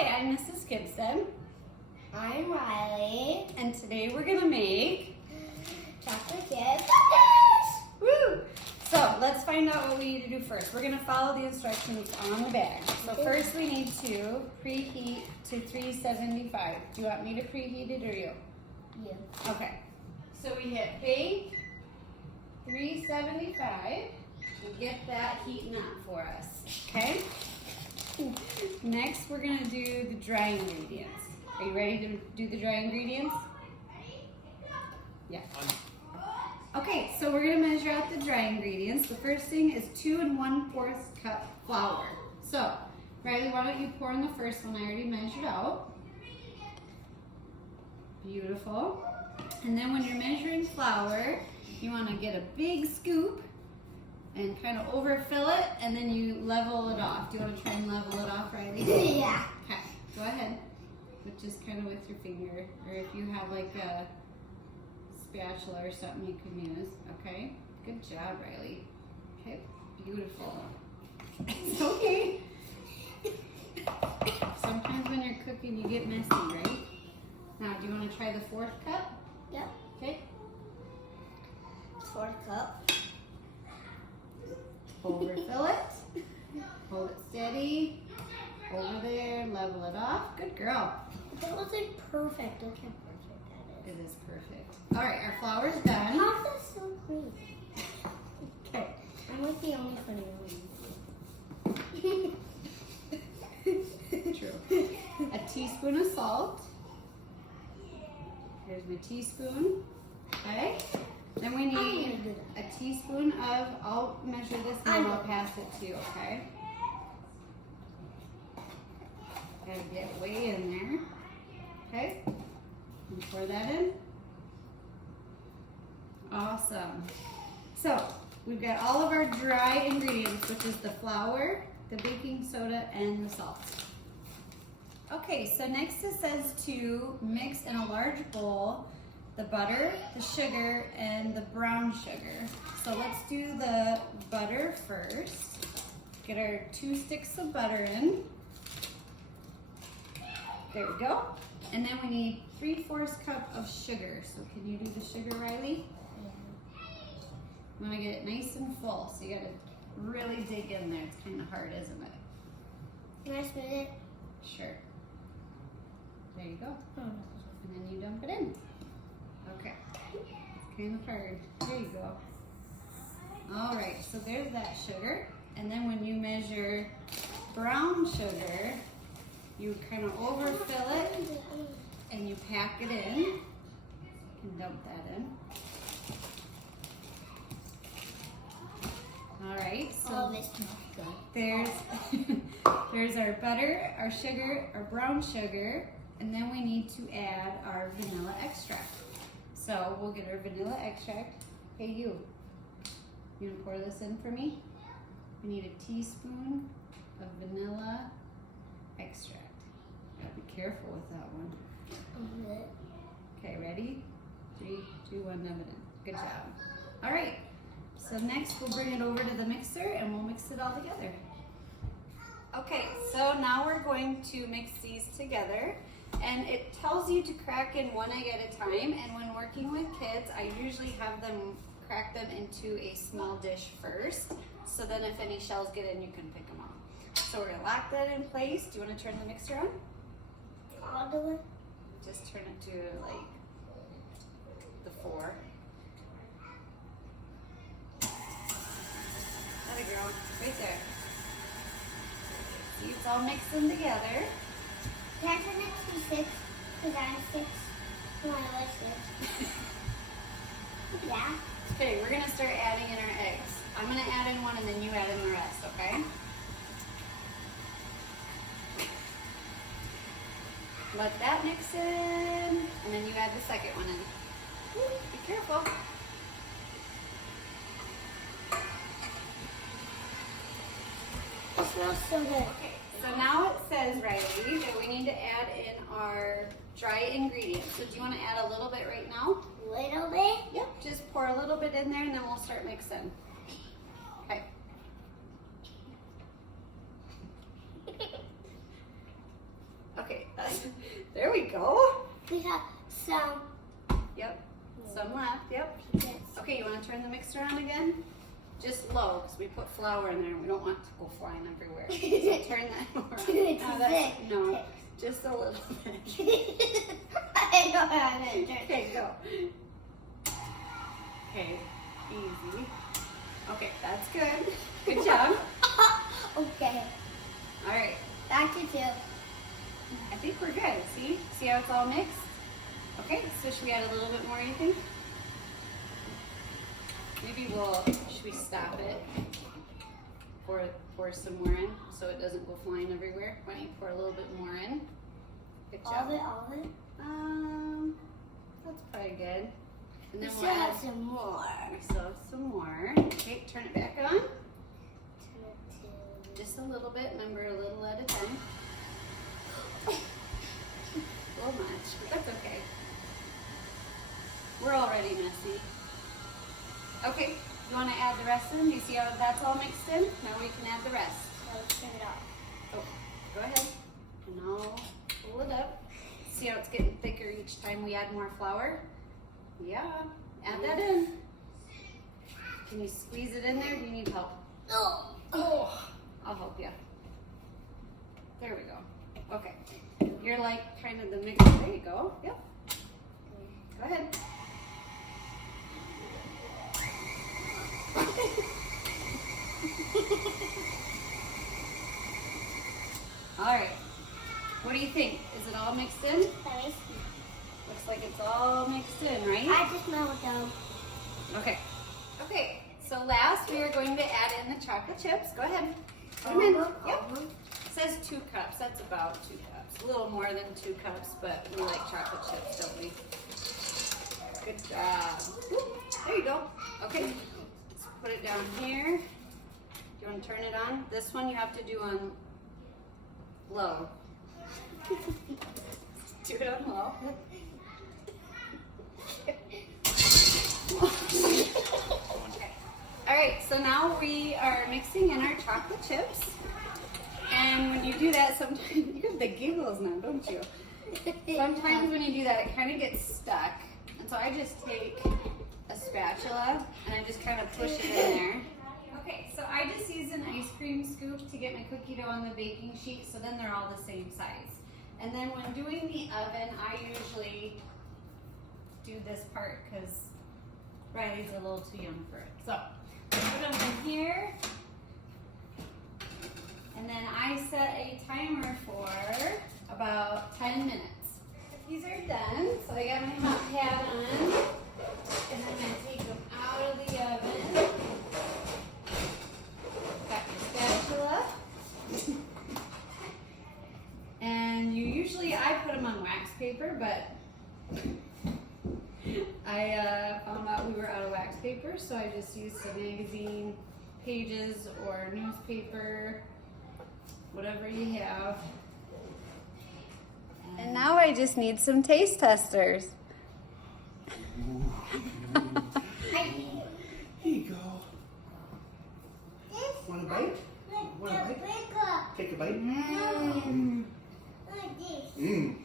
Hi, I'm Mrs. Gibson, I'm Rylie. and today we're gonna make Chocolate chip cookies. woo! So let's find out what we need to do first. We're gonna follow the instructions on the bag. So first we need to preheat to 375. Do you want me to preheat it or you? You. Okay. So we hit bake 375 and get that heating up for us. Okay? Next we're gonna do the dry ingredients. Are you ready to do the dry ingredients? Yeah. Okay, so we're gonna measure out the dry ingredients. The first thing is 2 1/4 cup flour. So, Rylie, why don't you pour in the first one? I already measured out. Beautiful. And then when you're measuring flour, you wanna get a big scoop and kind of overfill it, and then you level it off. Do you wanna try and level it off, Rylie? Yeah. Okay, go ahead. But just kind of with your finger, or if you have like a spatula or something you can use. Okay, good job, Rylie. Okay, beautiful. It's okay. Sometimes when you're cooking, you get messy, right? Now, do you want to try the 4th cup? Yep. Okay. 4 cup. Overfill it. Hold it steady. Over there, level it off. Good girl. That was like perfect. Look how perfect that is. It is perfect. All right, our flour's done. How's that so clean? Okay. I'm like the only funny one. True. A teaspoon of salt. Here's my teaspoon. Okay. Then we need a teaspoon of, I'll measure this and then I'll pass it to you, okay? Gotta get way in there. Okay. And pour that in. Awesome. So, we've got all of our dry ingredients, which is the flour, the baking soda, and the salt. Okay, so next it says to mix in a large bowl the butter, the sugar, and the brown sugar. So let's do the butter first. Get our 2 sticks of butter in. There we go. And then we need 3/4 cup of sugar. So can you do the sugar, Rylie? Yeah. You want to get it nice and full, so you got to really dig in there. It's kind of hard, isn't it? Can I spin it? Sure. There you go. Oh. And then you dump it in. Okay. It's kind of hard. There you go. All right, so there's that sugar. And then when you measure brown sugar, you kind of overfill it and you pack it in. You can dump that in. All right, so this smells good. there's our butter, our sugar, our brown sugar, and then we need to add our vanilla extract. So we'll get our vanilla extract. Hey, you gonna pour this in for me? We need a teaspoon of vanilla extract. Gotta be careful with that one. Okay, ready? 3, 2, 1, dump it in. Good job. All right, so next we'll bring it over to the mixer and we'll mix it all together. Okay, so now we're going to mix these together. And it tells you to crack in 1 egg at a time, and when working with kids, I usually have them crack them into a small dish first, so then if any shells get in, you can pick them up. So we're gonna lock that in place. Do you wanna turn the mixer on? I'll do it. Just turn it to like the 4. There we go, right there. See, it's all mixing together. Can I turn it to 6? Because I'm 6. No, I like 6. Yeah? Okay, we're gonna start adding in our eggs. I'm gonna add in 1 and then you add in the rest, okay? Let that mix in, and then you add the second one in. Ooh, be careful. It smells so good. Okay, so now it says, Rylie, that we need to add in our dry ingredients. So do you want to add a little bit right now? Little bit? Yep, just pour a little bit in there and then we'll start mixing. Okay. There we go. We have some. Yep. Some left. Yep. Yes. Okay, you want to turn the mixer on again? Just low, because we put flour in there and we don't want it to go flying everywhere. So turn that over. No, just a little bit. I don't have it. Okay, go. Okay, easy. Okay, that's good. Good job. Okay. All right. Back to 2. I think we're good. See? See how it's all mixed? Okay, so should we add a little bit more, you think? Maybe should we stop it? Pour some more in so it doesn't go flying everywhere. Why don't you pour a little bit more in? Good job. All of it? That's probably good. And We then still we'll have add, some more. we still have some more. Okay, turn it back on. Turn it Just a little bit, remember, a little at a time. A little much, but that's okay. We're already messy. Okay, you want to add the rest in? Do you see how that's all mixed in? Now we can add the rest. So let's turn it off. Oh, go ahead. And I'll pull it up. See how it's getting thicker each time we add more flour? Yeah, add that in. Can you squeeze it in there? Do you need help? Oh. I'll help you. There we go. Okay. You're like kind of the mix. There you go. Yep. Go ahead. All right. What do you think? Is it all mixed in? Let me see. Looks like it's all mixed in, right? I just melted them. Okay. Okay. So last we are going to add in the chocolate chips. Go ahead. Put them in. Yep. It says 2 cups. That's about 2 cups. A little more than 2 cups, but we like chocolate chips, don't we? Good job. Whoop. There you go. Okay. Let's put it down here. Do you want to turn it on? This one you have to do on low. Do it on low. Okay. All right, so now we are mixing in our chocolate chips. And when you do that, sometimes you have the giggles now, don't you? Sometimes when you do that, it kind of gets stuck. And so I just take a spatula and I just kind of push it in there. Okay, so I just use an ice cream scoop to get my cookie dough on the baking sheet, so then they're all the same size. And then when doing the oven, I usually do this part because Riley's a little too young for it. So put them in here. And then I set a timer for about 10 minutes. These are done, so I got my hot pad on. And I'm going to take them out of the oven. Got your spatula. And I put them on wax paper, but I found out we were out of wax paper, so I just used some magazine pages or newspaper, whatever you have. And now I just need some taste testers. Here you go. Want a bite? Want a bite? Take a bite. Like this.